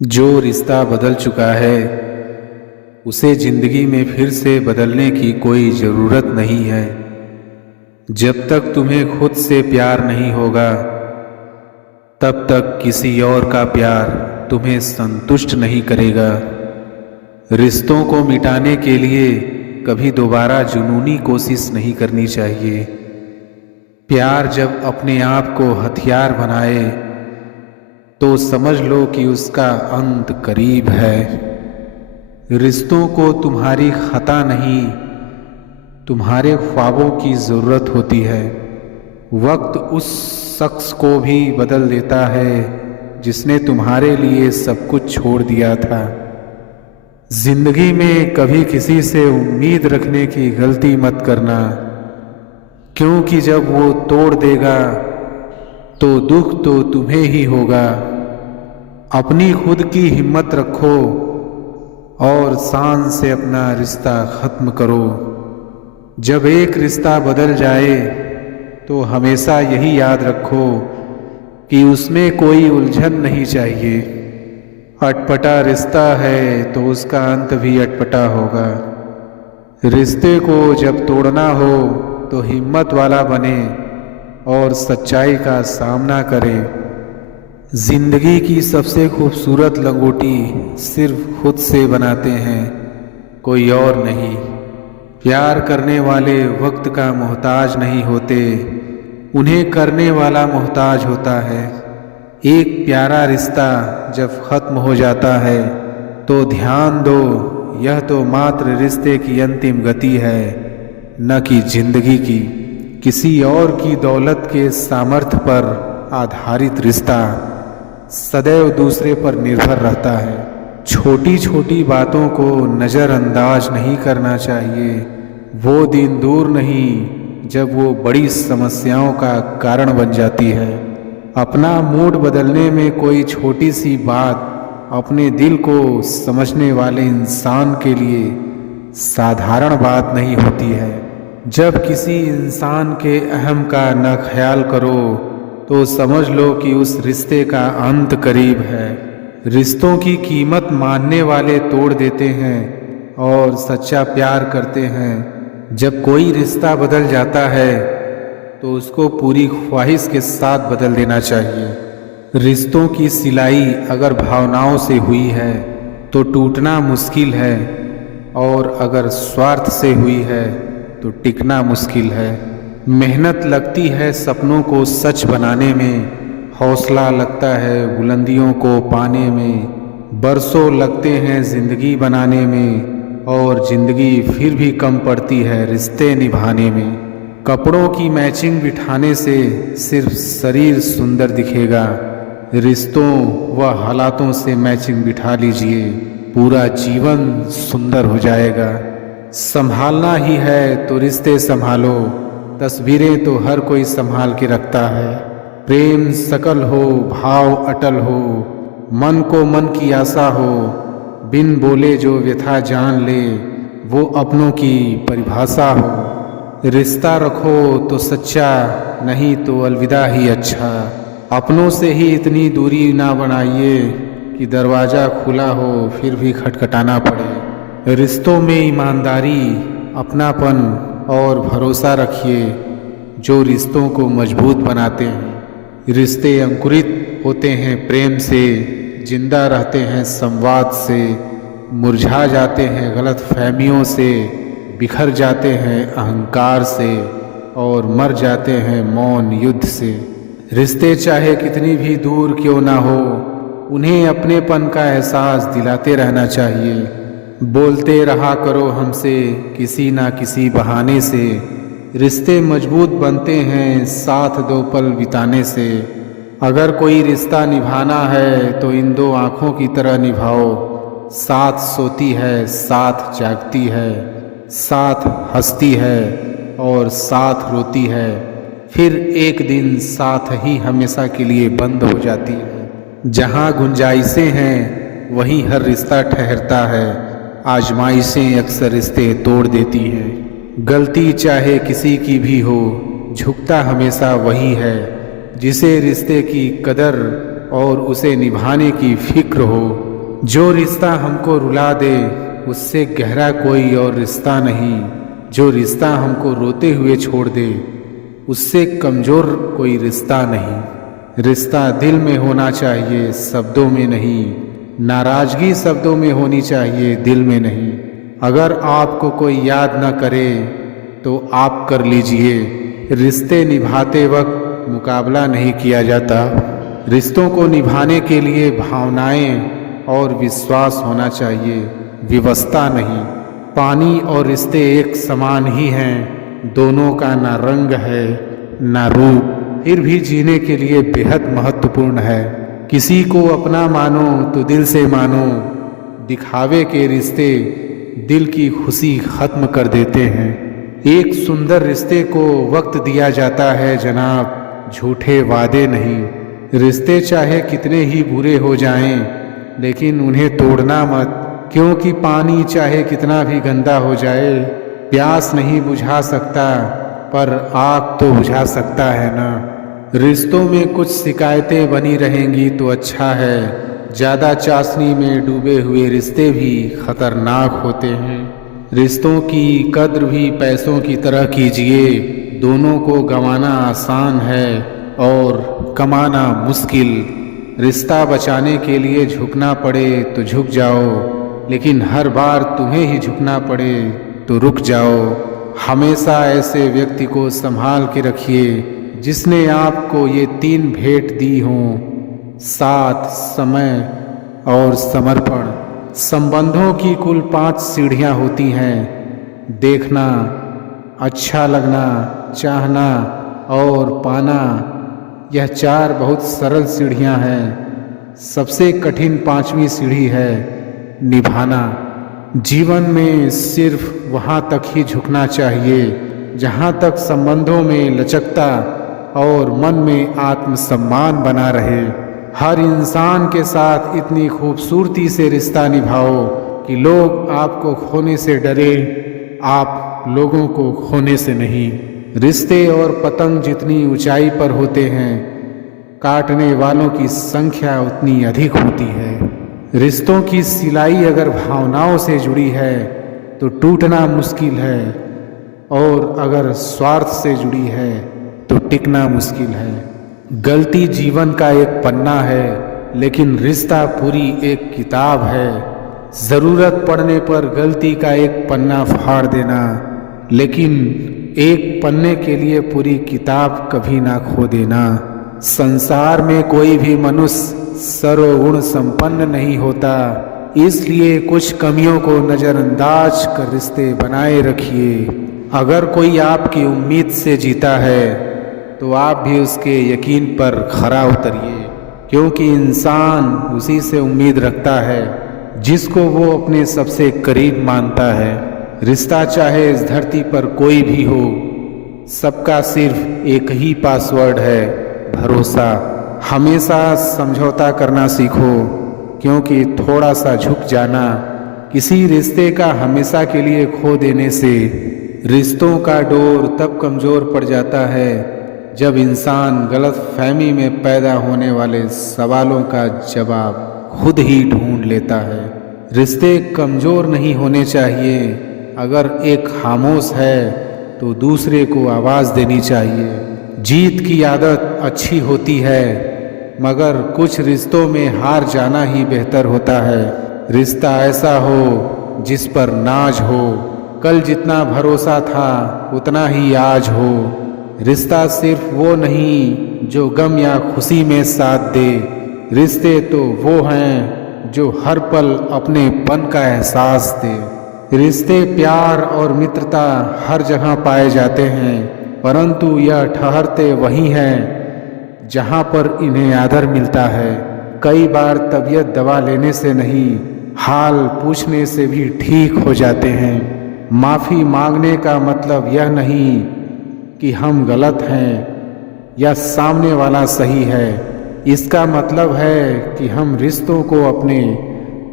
जो रिश्ता बदल चुका है उसे जिंदगी में फिर से बदलने की कोई ज़रूरत नहीं है। जब तक तुम्हें खुद से प्यार नहीं होगा तब तक किसी और का प्यार तुम्हें संतुष्ट नहीं करेगा। रिश्तों को मिटाने के लिए कभी दोबारा जुनूनी कोशिश नहीं करनी चाहिए। प्यार जब अपने आप को हथियार बनाए तो समझ लो कि उसका अंत करीब है। रिश्तों को तुम्हारी खता नहीं, तुम्हारे ख्वाबों की ज़रूरत होती है। वक्त उस शख्स को भी बदल देता है जिसने तुम्हारे लिए सब कुछ छोड़ दिया था। जिंदगी में कभी किसी से उम्मीद रखने की गलती मत करना, क्योंकि जब वो तोड़ देगा तो दुख तो तुम्हें ही होगा। अपनी खुद की हिम्मत रखो और शान से अपना रिश्ता ख़त्म करो। जब एक रिश्ता बदल जाए तो हमेशा यही याद रखो कि उसमें कोई उलझन नहीं चाहिए। अटपटा रिश्ता है तो उसका अंत भी अटपटा होगा। रिश्ते को जब तोड़ना हो तो हिम्मत वाला बने और सच्चाई का सामना करे। जिंदगी की सबसे खूबसूरत लंगोटी सिर्फ खुद से बनाते हैं, कोई और नहीं। प्यार करने वाले वक्त का मोहताज नहीं होते, उन्हें करने वाला मोहताज होता है। एक प्यारा रिश्ता जब ख़त्म हो जाता है तो ध्यान दो, यह तो मात्र रिश्ते की अंतिम गति है, न कि जिंदगी की। किसी और की दौलत के सामर्थ्य पर आधारित रिश्ता सदैव दूसरे पर निर्भर रहता है। छोटी छोटी बातों को नज़रअंदाज नहीं करना चाहिए। वो दिन दूर नहीं जब वो बड़ी समस्याओं का कारण बन जाती है। अपना मूड बदलने में कोई छोटी सी बात अपने दिल को समझने वाले इंसान के लिए साधारण बात नहीं होती है। जब किसी इंसान के अहम का न ख्याल करो तो समझ लो कि उस रिश्ते का अंत करीब है। रिश्तों की कीमत मानने वाले तोड़ देते हैं और सच्चा प्यार करते हैं। जब कोई रिश्ता बदल जाता है तो उसको पूरी ख्वाहिश के साथ बदल देना चाहिए। रिश्तों की सिलाई अगर भावनाओं से हुई है तो टूटना मुश्किल है, और अगर स्वार्थ से हुई है तो टिकना मुश्किल है। मेहनत लगती है सपनों को सच बनाने में, हौसला लगता है बुलंदियों को पाने में। बरसों लगते हैं ज़िंदगी बनाने में, और ज़िंदगी फिर भी कम पड़ती है रिश्ते निभाने में। कपड़ों की मैचिंग बिठाने से सिर्फ शरीर सुंदर दिखेगा, रिश्तों व हालातों से मैचिंग बिठा लीजिए, पूरा जीवन सुंदर हो जाएगा। संभालना ही है तो रिश्ते संभालो, तस्वीरें तो हर कोई संभाल के रखता है। प्रेम सकल हो, भाव अटल हो, मन को मन की आशा हो, बिन बोले जो व्यथा जान ले वो अपनों की परिभाषा हो। रिश्ता रखो तो सच्चा, नहीं तो अलविदा ही अच्छा। अपनों से ही इतनी दूरी ना बनाइए कि दरवाज़ा खुला हो फिर भी खटखटाना पड़े। रिश्तों में ईमानदारी, अपनापन और भरोसा रखिए जो रिश्तों को मजबूत बनाते हैं। रिश्ते अंकुरित होते हैं प्रेम से, जिंदा रहते हैं संवाद से, मुरझा जाते हैं गलत फहमियों से, बिखर जाते हैं अहंकार से, और मर जाते हैं मौन युद्ध से। रिश्ते चाहे कितनी भी दूर क्यों ना हो, उन्हें अपनेपन का एहसास दिलाते रहना चाहिए। बोलते रहा करो हमसे किसी ना किसी बहाने से, रिश्ते मजबूत बनते हैं साथ दो पल बिताने से। अगर कोई रिश्ता निभाना है तो इन दो आँखों की तरह निभाओ, साथ सोती है, साथ जागती है, साथ हंसती है और साथ रोती है, फिर एक दिन साथ ही हमेशा के लिए बंद हो जाती है। जहाँ गुंजाइशें हैं वहीं हर रिश्ता ठहरता है, आजमाइशें अक्सर रिश्ते तोड़ देती हैं। गलती चाहे किसी की भी हो, झुकता हमेशा वही है जिसे रिश्ते की कदर और उसे निभाने की फिक्र हो। जो रिश्ता हमको रुला दे उससे गहरा कोई और रिश्ता नहीं। जो रिश्ता हमको रोते हुए छोड़ दे उससे कमज़ोर कोई रिश्ता नहीं। रिश्ता दिल में होना चाहिए, शब्दों में नहीं। नाराज़गी शब्दों में होनी चाहिए, दिल में नहीं। अगर आपको कोई याद न करे तो आप कर लीजिए। रिश्ते निभाते वक्त मुकाबला नहीं किया जाता। रिश्तों को निभाने के लिए भावनाएं और विश्वास होना चाहिए, व्यवस्था नहीं। पानी और रिश्ते एक समान ही हैं, दोनों का ना रंग है ना रूप, फिर भी जीने के लिए बेहद महत्वपूर्ण है। किसी को अपना मानो तो दिल से मानो। दिखावे के रिश्ते दिल की खुशी खत्म कर देते हैं। एक सुंदर रिश्ते को वक्त दिया जाता है जनाब, झूठे वादे नहीं। रिश्ते चाहे कितने ही बुरे हो जाएं, लेकिन उन्हें तोड़ना मत, क्योंकि पानी चाहे कितना भी गंदा हो जाए प्यास नहीं बुझा सकता, पर आग तो बुझा सकता है ना। रिश्तों में कुछ शिकायतें बनी रहेंगी तो अच्छा है। ज़्यादा चाशनी में डूबे हुए रिश्ते भी खतरनाक होते हैं। रिश्तों की कद्र भी पैसों की तरह कीजिए। दोनों को गंवाना आसान है और कमाना मुश्किल। रिश्ता बचाने के लिए झुकना पड़े तो झुक जाओ, लेकिन हर बार तुम्हें ही झुकना पड़े तो रुक जाओ। हमेशा ऐसे व्यक्ति को संभाल के रखिए जिसने आपको ये 3 भेंट दी हों: साथ, समय और समर्पण। संबंधों की कुल 5 सीढ़ियाँ होती हैं: देखना, अच्छा लगना, चाहना और पाना। यह 4 बहुत सरल सीढ़ियाँ हैं। सबसे कठिन 5वीं सीढ़ी है निभाना। जीवन में सिर्फ वहाँ तक ही झुकना चाहिए जहाँ तक संबंधों में लचकता और मन में आत्मसम्मान बना रहे। हर इंसान के साथ इतनी खूबसूरती से रिश्ता निभाओ कि लोग आपको खोने से डरे, आप लोगों को खोने से नहीं। रिश्ते और पतंग जितनी ऊंचाई पर होते हैं, काटने वालों की संख्या उतनी अधिक होती है। रिश्तों की सिलाई अगर भावनाओं से जुड़ी है तो टूटना मुश्किल है, और अगर स्वार्थ से जुड़ी है तो टिकना मुश्किल है। गलती जीवन का एक पन्ना है, लेकिन रिश्ता पूरी एक किताब है। ज़रूरत पड़ने पर गलती का एक पन्ना फाड़ देना, लेकिन एक पन्ने के लिए पूरी किताब कभी ना खो देना। संसार में कोई भी मनुष्य सर्वगुण संपन्न नहीं होता, इसलिए कुछ कमियों को नज़रअंदाज कर रिश्ते बनाए रखिए। अगर कोई आपकी उम्मीद से जीता है तो आप भी उसके यकीन पर खरा उतरिए, क्योंकि इंसान उसी से उम्मीद रखता है जिसको वो अपने सबसे करीब मानता है। रिश्ता चाहे इस धरती पर कोई भी हो, सबका सिर्फ एक ही पासवर्ड है: भरोसा। हमेशा समझौता करना सीखो, क्योंकि थोड़ा सा झुक जाना किसी रिश्ते का हमेशा के लिए खो देने से रिश्तों का डोर तब कमज़ोर पड़ जाता है जब इंसान गलत फहमी में पैदा होने वाले सवालों का जवाब खुद ही ढूंढ लेता है। रिश्ते कमज़ोर नहीं होने चाहिए। अगर एक खामोश है तो दूसरे को आवाज़ देनी चाहिए। जीत की आदत अच्छी होती है, मगर कुछ रिश्तों में हार जाना ही बेहतर होता है। रिश्ता ऐसा हो जिस पर नाज हो, कल जितना भरोसा था उतना ही आज हो। रिश्ता सिर्फ वो नहीं जो गम या खुशी में साथ दे, रिश्ते तो वो हैं जो हर पल अपनेपन का एहसास दे। रिश्ते, प्यार और मित्रता हर जगह पाए जाते हैं, परंतु यह ठहरते वहीं हैं जहाँ पर इन्हें आदर मिलता है। कई बार तबीयत दवा लेने से नहीं, हाल पूछने से भी ठीक हो जाते हैं। माफ़ी मांगने का मतलब यह नहीं कि हम गलत हैं या सामने वाला सही है। इसका मतलब है कि हम रिश्तों को अपने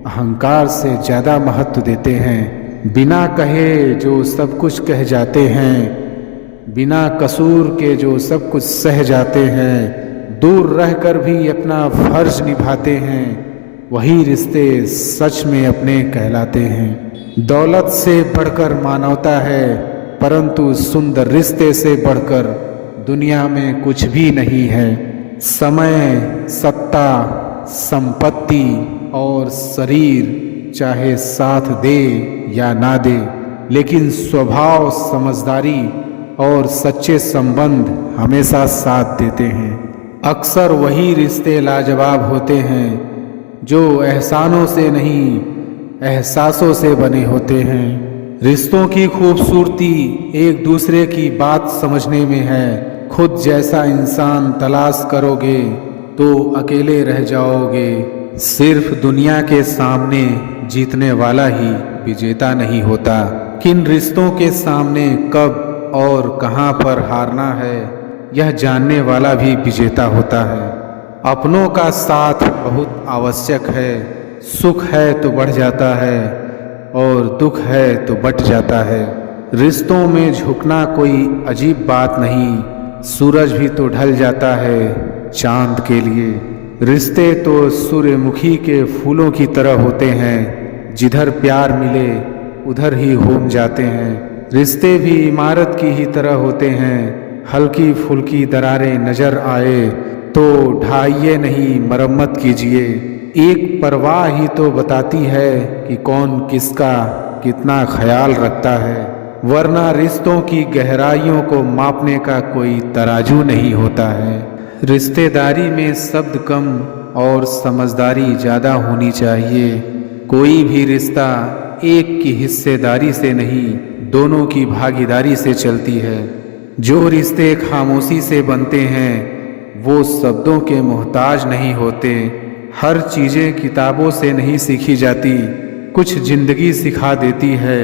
अहंकार से ज़्यादा महत्व देते हैं। बिना कहे जो सब कुछ कह जाते हैं, बिना कसूर के जो सब कुछ सह जाते हैं, दूर रहकर भी अपना फर्ज निभाते हैं, वही रिश्ते सच में अपने कहलाते हैं। दौलत से बढ़कर मानवता है, परंतु सुंदर रिश्ते से बढ़कर दुनिया में कुछ भी नहीं है। समय, सत्ता, संपत्ति और शरीर चाहे साथ दे या ना दे, लेकिन स्वभाव, समझदारी और सच्चे संबंध हमेशा साथ देते हैं। अक्सर वही रिश्ते लाजवाब होते हैं जो एहसानों से नहीं, एहसासों से बने होते हैं। रिश्तों की खूबसूरती एक दूसरे की बात समझने में है। खुद जैसा इंसान तलाश करोगे तो अकेले रह जाओगे। सिर्फ दुनिया के सामने जीतने वाला ही विजेता नहीं होता। किन रिश्तों के सामने कब और कहां पर हारना है, यह जानने वाला भी विजेता होता है। अपनों का साथ बहुत आवश्यक है। सुख है तो बढ़ जाता है और दुख है तो बट जाता है। रिश्तों में झुकना कोई अजीब बात नहीं। सूरज भी तो ढल जाता है चांद के लिए। रिश्ते तो सूर्यमुखी के फूलों की तरह होते हैं, जिधर प्यार मिले उधर ही घूम जाते हैं। रिश्ते भी इमारत की ही तरह होते हैं। हल्की फुल्की दरारें नजर आए तो ढाइए नहीं, मरम्मत कीजिए। एक परवाह ही तो बताती है कि कौन किसका कितना ख्याल रखता है, वरना रिश्तों की गहराइयों को मापने का कोई तराजू नहीं होता है। रिश्तेदारी में शब्द कम और समझदारी ज़्यादा होनी चाहिए। कोई भी रिश्ता एक की हिस्सेदारी से नहीं, दोनों की भागीदारी से चलती है। जो रिश्ते खामोशी से बनते हैं वो शब्दों के मोहताज नहीं होते। हर चीज़ें किताबों से नहीं सीखी जाती, कुछ जिंदगी सिखा देती है,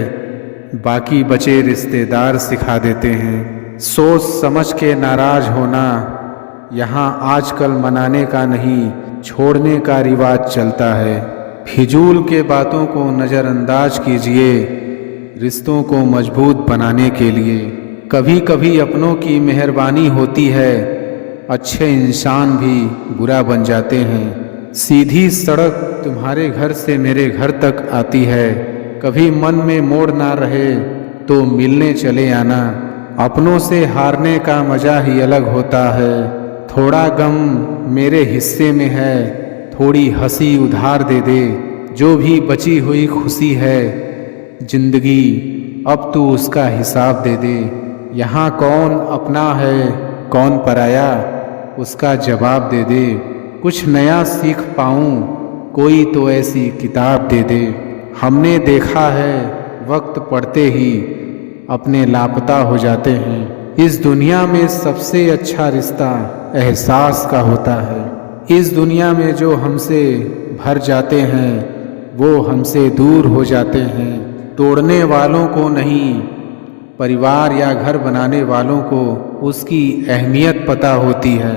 बाकी बचे रिश्तेदार सिखा देते हैं। सोच समझ के नाराज होना यहाँ आजकल मनाने का नहीं, छोड़ने का रिवाज चलता है। फिजूल के बातों को नज़रअंदाज कीजिए रिश्तों को मजबूत बनाने के लिए। कभी कभी अपनों की मेहरबानी होती है, अच्छे इंसान भी बुरा बन जाते हैं। सीधी सड़क तुम्हारे घर से मेरे घर तक आती है, कभी मन में मोड़ ना रहे तो मिलने चले आना। अपनों से हारने का मजा ही अलग होता है। थोड़ा गम मेरे हिस्से में है, थोड़ी हंसी उधार दे दे। जो भी बची हुई खुशी है जिंदगी, अब तू उसका हिसाब दे दे। यहाँ कौन अपना है कौन पराया, उसका जवाब दे दे। कुछ नया सीख पाऊँ कोई तो ऐसी किताब दे दे। हमने देखा है वक्त पड़ते ही अपने लापता हो जाते हैं। इस दुनिया में सबसे अच्छा रिश्ता एहसास का होता है। इस दुनिया में जो हमसे भर जाते हैं वो हमसे दूर हो जाते हैं। तोड़ने वालों को नहीं, परिवार या घर बनाने वालों को उसकी अहमियत पता होती है।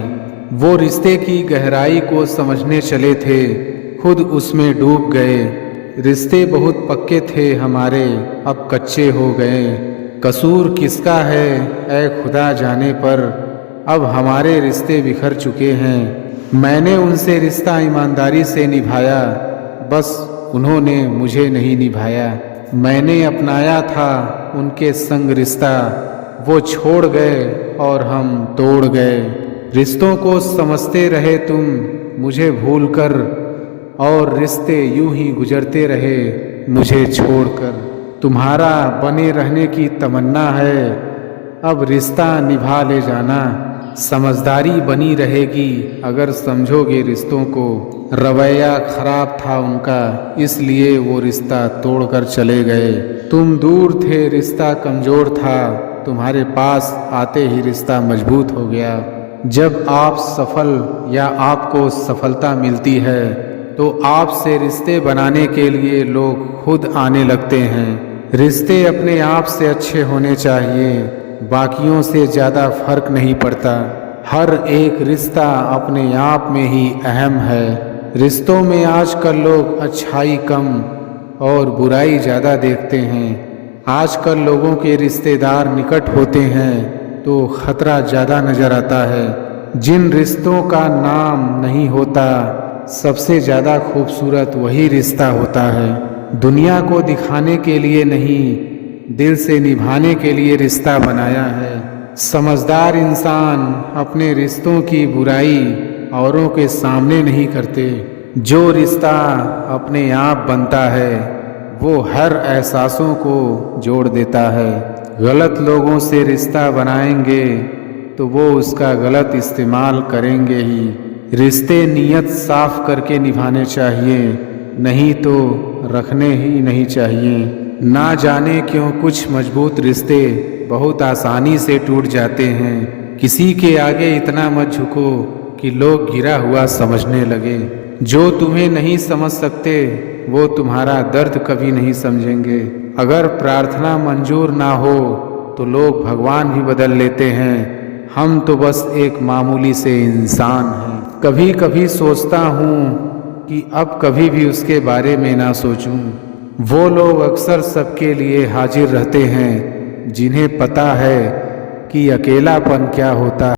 वो रिश्ते की गहराई को समझने चले थे, खुद उसमें डूब गए। रिश्ते बहुत पक्के थे हमारे, अब कच्चे हो गए। कसूर किसका है ऐ खुदा जाने पर, अब हमारे रिश्ते बिखर चुके हैं। मैंने उनसे रिश्ता ईमानदारी से निभाया, बस उन्होंने मुझे नहीं निभाया। मैंने अपनाया था उनके संग रिश्ता, वो छोड़ गए और हम तोड़ गए। रिश्तों को समझते रहे तुम मुझे भूलकर, और रिश्ते यूं ही गुजरते रहे मुझे छोड़कर। तुम्हारा बने रहने की तमन्ना है, अब रिश्ता निभा ले जाना। समझदारी बनी रहेगी अगर समझोगे रिश्तों को। रवैया खराब था उनका, इसलिए वो रिश्ता तोड़कर चले गए। तुम दूर थे रिश्ता कमज़ोर था, तुम्हारे पास आते ही रिश्ता मजबूत हो गया। जब आप सफल या आपको सफलता मिलती है तो आपसे रिश्ते बनाने के लिए लोग खुद आने लगते हैं। रिश्ते अपने आप से अच्छे होने चाहिए, बाकियों से ज़्यादा फर्क नहीं पड़ता। हर एक रिश्ता अपने आप में ही अहम है। रिश्तों में आजकल लोग अच्छाई कम और बुराई ज़्यादा देखते हैं। आजकल लोगों के रिश्तेदार निकट होते हैं तो खतरा ज़्यादा नज़र आता है। जिन रिश्तों का नाम नहीं होता, सबसे ज़्यादा खूबसूरत वही रिश्ता होता है। दुनिया को दिखाने के लिए नहीं, दिल से निभाने के लिए रिश्ता बनाया है। समझदार इंसान अपने रिश्तों की बुराई औरों के सामने नहीं करते। जो रिश्ता अपने आप बनता है वो हर एहसासों को जोड़ देता है। गलत लोगों से रिश्ता बनाएंगे तो वो उसका गलत इस्तेमाल करेंगे ही। रिश्ते नीयत साफ करके निभाने चाहिए, नहीं तो रखने ही नहीं चाहिए। ना जाने क्यों कुछ मजबूत रिश्ते बहुत आसानी से टूट जाते हैं। किसी के आगे इतना मत झुको कि लोग गिरा हुआ समझने लगे। जो तुम्हें नहीं समझ सकते वो तुम्हारा दर्द कभी नहीं समझेंगे। अगर प्रार्थना मंजूर ना हो तो लोग भगवान भी बदल लेते हैं। हम तो बस एक मामूली से इंसान हैं। कभी कभी सोचता हूँ कि अब कभी भी उसके बारे में ना सोचूं। वो लोग अक्सर सबके लिए हाजिर रहते हैं जिन्हें पता है कि अकेलापन क्या होता है।